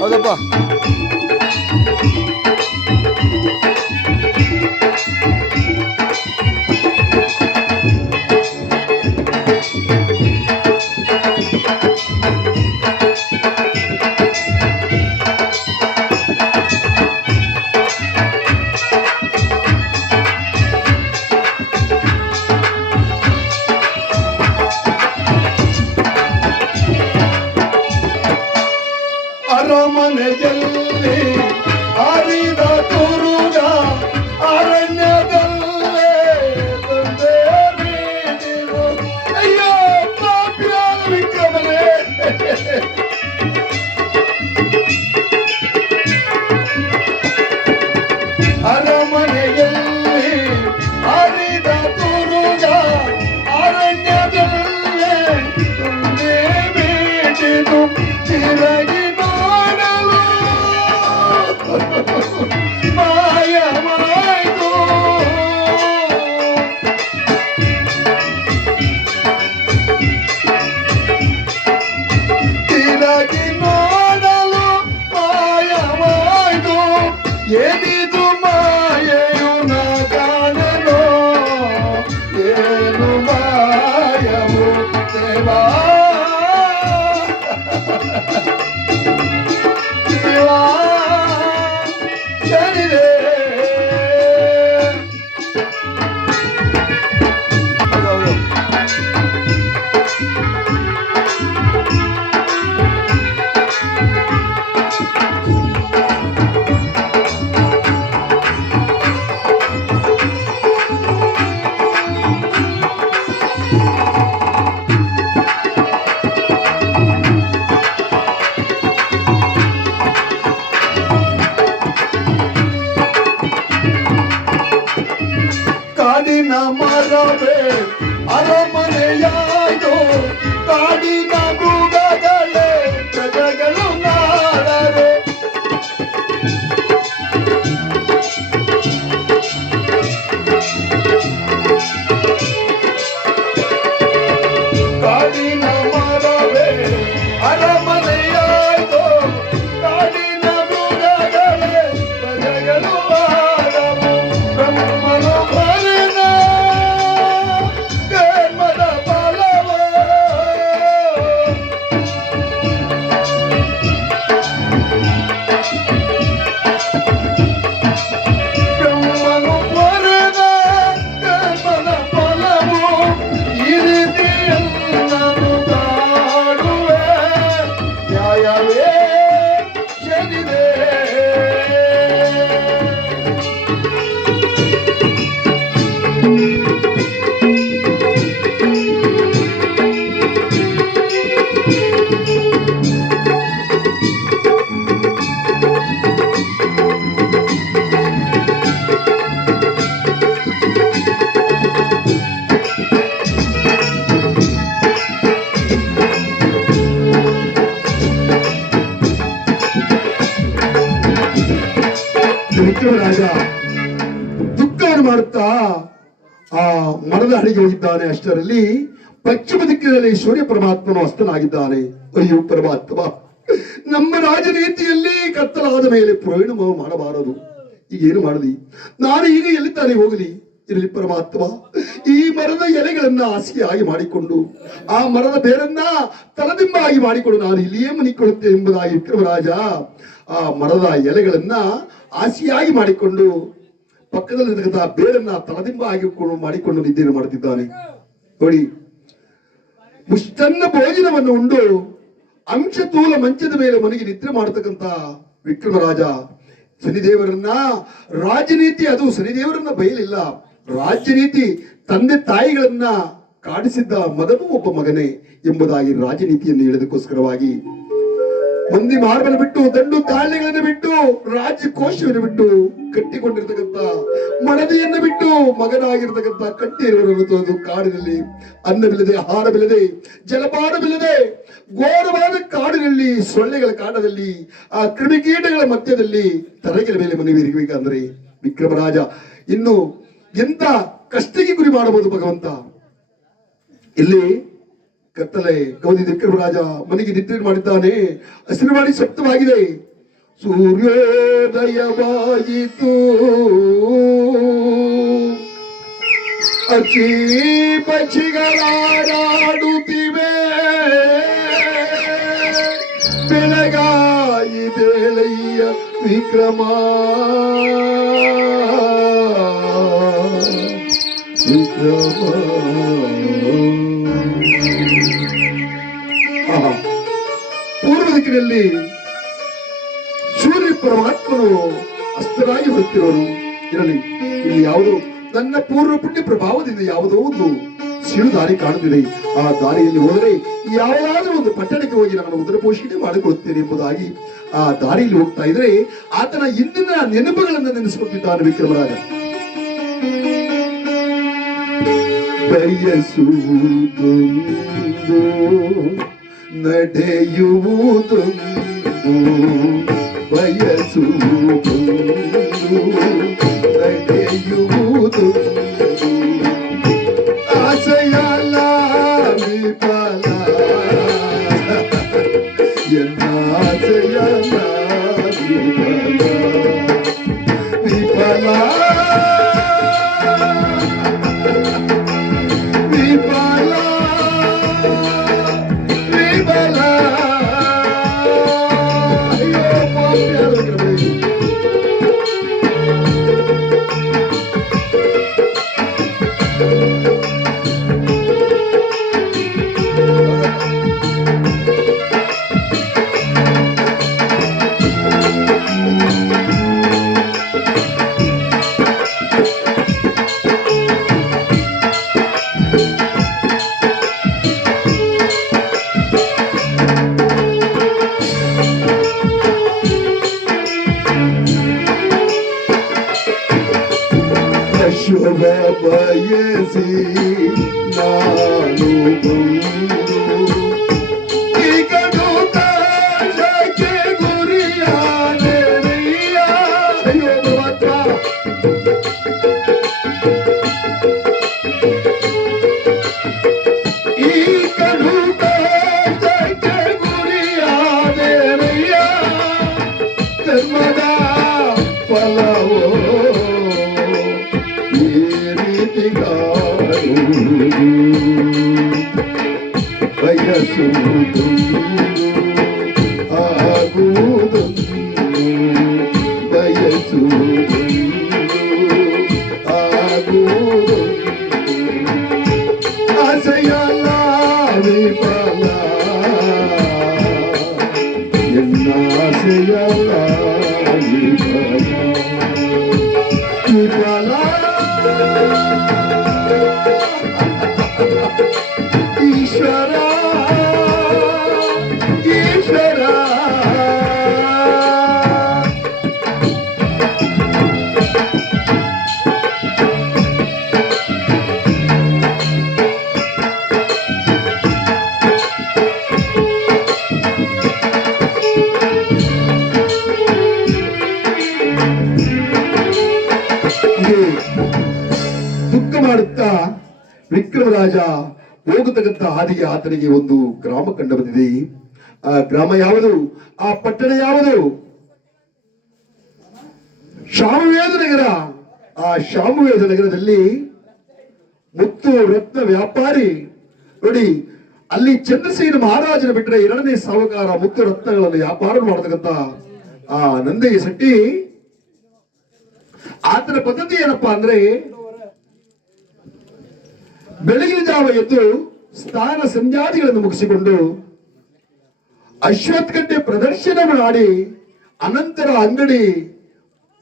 ಹೌದಪ್ಪ. ಅರಮನೆಯಲ್ಲಿ ಹರಿದ ತುರುಗ ಅರಣ್ಯದಲ್ಲೇ ತಂದೆ ಬೀದಿರು. ಅಯ್ಯೋ ಪಾಪಿಯಾದ ವಿಕ್ರಮನೇ, ಅರಮನೆಯಲ್ಲಿ ಹರಿದ ತುರುಗ ಅರಣ್ಯದಲ್ಲೇ ತಂದೆ ಬೀದಿರು. ತಿರಗಿ ಮಾಯವಾಯ್ತು ತಿರಗಿ ನೋಡಲು ಮಾಯವಾಯ್ತು. ಏನಿದು ಮಾಯೆಯು ನ ಕಾಣಲು, ಏನು ಮಾಯವು ದೇವಾ ದೇವಾ ಶನಿದೆ. ಕಾಡಿನ ಮರವೇ ಅರಮನೆಯಾಯ್ತು, ಕಾಡಿನ ಮೃಗಗಳೇ ಪ್ರಜೆಗಳು ನಾಡರು. ಕಾಡಿನ ಮರವೇ ಅರಮನೆಯಾಯ್ತು, ಕಾಡಿನ ಮೃಗಗಳೇ ಪ್ರಜೆಗಳು ನಾಡರು. ಬ್ರಹ್ಮನು ವಿಕ್ರಮರಾಜ ದುಃಖವನ್ನು ಮಾಡುತ್ತಾ ಆ ಮರದ ಅಡಿಗೆ ಹೋಗಿದ್ದಾನೆ. ಅಷ್ಟರಲ್ಲಿ ಪಶ್ಚಿಮ ದಿಕ್ಕಿನಲ್ಲಿ ಸೂರ್ಯ ಪರಮಾತ್ಮನು ಹಸ್ತನಾಗಿದ್ದಾನೆ. ಅಯ್ಯೋ ಪರಮಾತ್ಮ, ನಮ್ಮ ರಾಜನೀತಿಯಲ್ಲಿ ಕತ್ತಲಾದ ಮೇಲೆ ಪರಿಣಾಮ ಮಾಡಬಾರದು. ಈಗೇನು ಮಾಡಲಿ? ನಾನು ಈಗ ಎಲ್ಲಿ ತಾನೇ ಹೋಗಲಿ? ಇರಲಿ ಪರಮಾತ್ಮ, ಈ ಮರದ ಎಲೆಗಳನ್ನ ಹಾಸಿಗೆಯಾಗಿ ಮಾಡಿಕೊಂಡು ಆ ಮರದ ಬೇರನ್ನ ತಲದಿಂಬಾಗಿ ಮಾಡಿಕೊಂಡು ನಾನು ಇಲ್ಲಿಯೇ ಮನಿಕೊಳ್ಳುತ್ತೇನೆ ಎಂಬುದಾಗಿ ವಿಕ್ರಮರಾಜ ಆ ಮರದ ಎಲೆಗಳನ್ನ ಹಾಸಿಗೆಯಾಗಿ ಮಾಡಿಕೊಂಡು ಪಕ್ಕದಲ್ಲಿರ್ತಕ್ಕಂತಹ ಬೇರನ್ನ ತಲದಿಂಬ ಮಾಡಿಕೊಂಡು ನಿದ್ದೆಯನ್ನು ಮಾಡುತ್ತಿದ್ದಾನೆ. ನೋಡಿ, ಮುಷ್ಟನ್ನ ಭೋಜನವನ್ನು ಉಂಡು ಅಂಶತೂಲ ಮಂಚದ ಮೇಲೆ ಮನೆಗೆ ನಿದ್ರೆ ಮಾಡತಕ್ಕಂತ ವಿಕ್ರಮರಾಜ ಶನಿದೇವರನ್ನ ರಾಜನೀತಿ, ಅದು ಶನಿದೇವರನ್ನ ಬಯಲಿಲ್ಲ, ರಾಜ್ಯನೀತಿ ತಂದೆ ತಾಯಿಗಳನ್ನ ಕಾಡಿಸಿದ್ದ ಮಗನೂ ಒಬ್ಬ ಮಗನೇ ಎಂಬುದಾಗಿ ರಾಜನೀತಿಯನ್ನು ಹೇಳೋದಕ್ಕೋಸ್ಕರವಾಗಿ ಮಂದಿ ಮಾರ್ಗನ ಬಿಟ್ಟು, ದಂಡು ತಾಳ್ಯಗಳನ್ನು ಬಿಟ್ಟು, ರಾಜ್ಯ ಕೋಶವನ್ನು ಬಿಟ್ಟು, ಕಟ್ಟಿಕೊಂಡಿರ್ತಕ್ಕಂಥ ಮಡದಿಯನ್ನು ಬಿಟ್ಟು ಮಗನಾಗಿರ್ತಕ್ಕಂಥ ಕಟ್ಟಿರುವವರನ್ನು ತಂದು ಕಾಡಿನಲ್ಲಿ ಅನ್ನವಿಲ್ಲದೆ, ಆಹಾರವಿಲ್ಲದೆ, ಜಲಪಾನವಿಲ್ಲದೆ, ಘೋರವಾದ ಕಾಡಿನಲ್ಲಿ, ಸೊಳ್ಳೆಗಳ ಕಾಡದಲ್ಲಿ, ಆ ಕ್ರಿಮಿಕೀಟಗಳ ಮಧ್ಯದಲ್ಲಿ ತರಗಿನ ಮೇಲೆ ಮನೆ ಇರಬೇಕಂದ್ರೆ ವಿಕ್ರಮರಾಜ ಇನ್ನು ಎಂತ ಕಷ್ಟಕ್ಕೆ ಗುರಿ ಮಾಡಬಹುದು ಭಗವಂತ. ಇಲ್ಲಿ ಕತ್ತಲೆ ಕೌದಿ ವಿಕ್ರಮರಾಜ ಮನೆಗೆ ನಿದ್ರೆ ಮಾಡಿದ್ದಾನೆ. ಹಸಿರುವಾಣಿ ಸಪ್ತವಾಗಿದೆ. ಸೂರ್ಯೋದಯವಾಯಿತು, ಅಕ್ಷಿ ಪಕ್ಷಿಗಳಾಡುತ್ತಿವೆ, ಬೆಳಗಾಯಿದೆಳೆಯ ವಿಕ್ರಮ ವಿಕ್ರಮ. ಪೂರ್ವ ದಿಕ್ಕಿನಲ್ಲಿ ಸೂರ್ಯ ಪರಮಾತ್ಮನು ಅಸ್ತರಾಗಿ ಬರುತ್ತಿರೋನು ಇರಲಿ. ಇಲ್ಲಿ ಯಾವುದೋ ನನ್ನ ಪೂರ್ವ ಪುಣ್ಯ ಪ್ರಭಾವದಿಂದ ಯಾವುದೋ ಒಂದು ಸಿಳು ದಾರಿ ಕಾಣುತ್ತಿದೆ. ಆ ದಾರಿಯಲ್ಲಿ ಹೋದರೆ ಯಾವುದಾದ್ರೂ ಒಂದು ಪಟ್ಟಣಕ್ಕೆ ಹೋಗಿ ನಾನು ಉದರ ಪೋಷಣೆ ಮಾಡಿಕೊಳ್ಳುತ್ತೇನೆ ಎಂಬುದಾಗಿ ಆ ದಾರಿಯಲ್ಲಿ ಹೋಗ್ತಾ ಇದ್ರೆ ಆತನ ಹಿಂದಿನ ನೆನಪುಗಳನ್ನು ನೆನೆಸಿಕೊಟ್ಟಿದ್ದಾನೆ ವಿಕ್ರಮರಾಜ. ಬಯಸುವುದೊಂದು ನಡೆಯುವುದೊಂದು, ಬಯಸುವುದೊಂದು ನಡೆಯುವುದೊಂದು, ಆಸೆಯಲ್ಲ ವಿಫಲ ಎನ್ನ ಆಸೆಯಲ್ಲ ವಿಫಲ ವಿಫಲ ಶುಭ ಬಯಸಿ ನಾನು ಬಂದು ಈಗ ದೂತಕ್ಕೆ ಗುರಿಯಾದೆನೆಯ. ಅಯ್ಯೋ ಭಗವಂತ, ಈಗ ದೂತಕ್ಕೆ ಗುರಿಯಾದೆನೆಯ. ಕರ್ಮದ ಫಲವೋ ಬಯಸುವುದು ಆಗುವುದೊಂದು, ಬಯಸುವುದು ಆಗುವುದೊಂದು, ಆಸೆಯಲ್ಲ ವಿಫಲ ಎನ್ನ ಆಸೆಯಲ್ಲ ವಿಫಲ ವಿಫಲ. ಈಶ್ವರ ಈಶ್ವರ ದುಃಖ ಮಾಡುತ್ತಾ ವಿಕ್ರಮರಾಜ ಹೋಗತಕ್ಕಂತ ಹಾದಿಗೆ ಆತನಿಗೆ ಒಂದು ಗ್ರಾಮ ಕಂಡು ಬಂದಿದೆ. ಆ ಗ್ರಾಮ ಯಾವುದು? ಆ ಪಟ್ಟಣ ಯಾವುದು? ಶಾಮವೇದ ನಗರ. ಆ ಶಾಮವೇದ ನಗರದಲ್ಲಿ ಮುತ್ತು ರತ್ನ ವ್ಯಾಪಾರಿ ನೋಡಿ, ಅಲ್ಲಿ ಚಂದ್ರಸೇನ ಮಹಾರಾಜನ ಬಿಟ್ಟರೆ ಎರಡನೇ ಸಾಹುಕಾರ ಮುತ್ತು ರತ್ನಗಳನ್ನು ವ್ಯಾಪಾರ ಮಾಡತಕ್ಕಂತ ಆ ನಂದಯ್ಯ ಶೆಟ್ಟಿ ಆತನ ಪದ್ಧತಿ ಏನಪ್ಪಾ ಅಂದ್ರೆ ಬೆಳಗಿನ ಜಾವ ಎದ್ದು ಸ್ನಾನ ಸಂಧ್ಯಾದಿಗಳನ್ನು ಮುಗಿಸಿಕೊಂಡು ಅಶ್ವತ್ಥಕಟ್ಟೆ ಪ್ರದರ್ಶನ ಮಾಡಿ ಅನಂತರ ಅಂಗಡಿ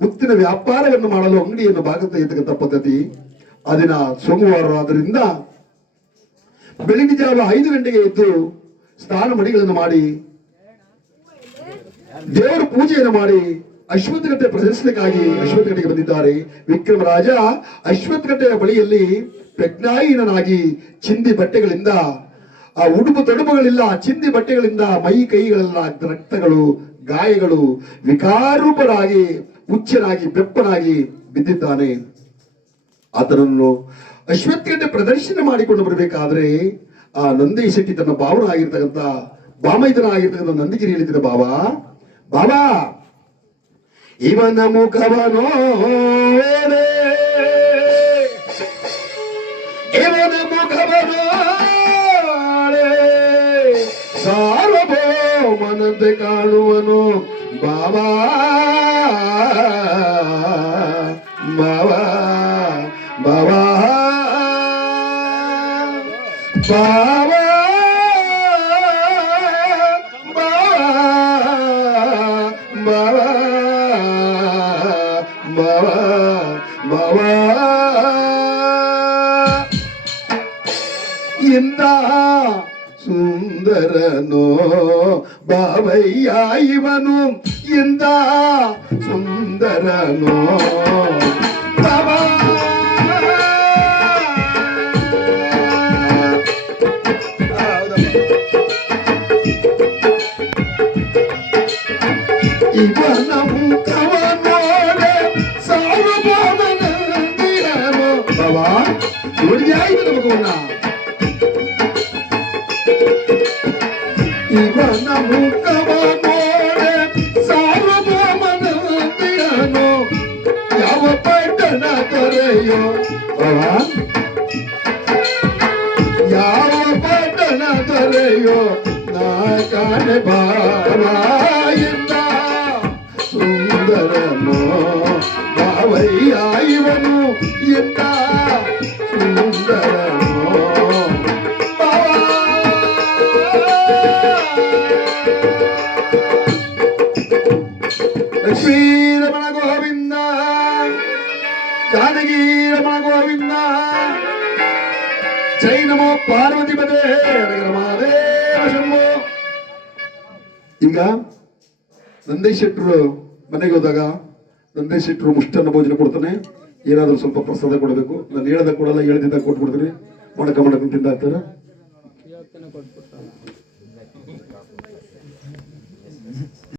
ಮುತ್ತಿನ ವ್ಯಾಪಾರವನ್ನು ಮಾಡಲು ಅಂಗಡಿಯನ್ನು ಬಾಗುತ್ತಾ ಇರ್ತಕ್ಕಂಥ ಪದ್ಧತಿ. ಅದಿನ ಸೋಮವಾರ ಆದ್ದರಿಂದ ಬೆಳಗಿನ ಜಾವ 5 ಗಂಟೆಗೆ ಎದ್ದು ಸ್ನಾನ ಮಡಿಗಳನ್ನು ಮಾಡಿ ದೇವರ ಪೂಜೆಯನ್ನು ಮಾಡಿ ಅಶ್ವತ್ಥಕಟ್ಟೆ ಪ್ರದರ್ಶನಕ್ಕಾಗಿ ಅಶ್ವತ್ಥಕಟ್ಟೆಗೆ ಬಂದಿದ್ದಾರೆ. ವಿಕ್ರಮ ರಾಜ ಅಶ್ವತ್ಥಕಟ್ಟೆಯ ಬಳಿಯಲ್ಲಿ ಪ್ರಜ್ಞಾಹೀನನಾಗಿ ಚಿಂದಿ ಬಟ್ಟೆಗಳಿಂದ ಆ ಉಡುಪು ತೊಡುಪುಗಳಿಲ್ಲ, ಚಿಂದಿ ಬಟ್ಟೆಗಳಿಂದ ಮೈ ಕೈಗಳೆಲ್ಲ ರಕ್ತಗಳು, ಗಾಯಗಳು, ವಿಕಾರೂಪರಾಗಿ ಹುಚ್ಚನಾಗಿ ಬೆಪ್ಪನಾಗಿ ಬಿದ್ದಿದ್ದಾನೆ. ಆತನನ್ನು ಅಶ್ವತ್ಥಕಟ್ಟೆ ಪ್ರದರ್ಶನ ಮಾಡಿಕೊಂಡು ಬರಬೇಕಾದ್ರೆ ಆ ನಂದಿ ಶೆಟ್ಟಿ ತನ್ನ ಭಾವನಾಗಿರ್ತಕ್ಕಂಥ ಬಾಮೈದನಾಗಿರ್ತಕ್ಕಂಥ ನಂದಿಗಿರಿ ಹೇಳಿದ್ರೆ, ಬಾಬಾ ಬಾಬಾ ಇವನ ಮುಖವನೋ ಇವನ ಮುಖವನೋ ಸಾರ್ವಭೌಮನಂತೆ ಕಾಣುವನು ಬಾಬಾ ಬಾಬಾ ಬಾಬಾ ಬಾಬಾ ಇಂದ ಸುಂದರನೋ ಬಾವಯ್ಯ ಇವನು, ಇಂದ ಸುಂದರನೋ ಬಾಬಾ ಇವನ ಮುಖವ ನೋಡೆ ಸಾರ್ವಭೌಮನಂದಿರನೋ ಬಾಬಾ ನೋಡಿದ್ಯಾ ಇವನ ಮುಖವನ್ನ? ಇವನ ಮುಖವ ನೋಡೆ ಸಾರ್ವಭೌಮನಂದಿರನೋ ಯಾವ ಪಟ್ಟಣ ತೊರೆಯೋ ಬಾಬಾ, ಯಾವ ಪಟ್ಟಣ ತೊರೆಯೋ ನಾ ಕಾಣೆ ಬಾಬಾ ಎಂದ ಸುಂದರನೋ ಬಾವಯ್ಯ ಇವನು, ಎಂದ ಸುಂದರನೋ ಬಾಬಾ. ಲಕ್ಷ್ಮೀ ರಮಣ ಗೋವಿಂದ, ಜಾನಕಿ ರಮಣ ಗೋವಿಂದ, ಜೈ ನಮೋ ಪಾರ್ವತಿ ಪದೇ ಮಹಾದೇವ ಶಂಭೋ. ಈಗ ನಂದೇಶ್ ಶೆಟ್ಟರು ಮನೆಗೆ ಹೋದಾಗ ನಂದೇಶ್ ಶೆಟ್ಟರು ಮುಷ್ಟನ್ನ ಭೋಜನ ಕೊಡ್ತಾನೆ. ಏನಾದ್ರೂ ಸ್ವಲ್ಪ ಪ್ರಸಾದ ಕೊಡಬೇಕು. ನಾನು ಹೇಳದ ಕೊಡಲ್ಲ, ಹೇಳ್ದಿದ್ದಾಗ ಕೊಟ್ಬಿಡ್ತೀನಿ. ಮೊಣಕ ತಿಂದಾಕ್ತಾರೆ.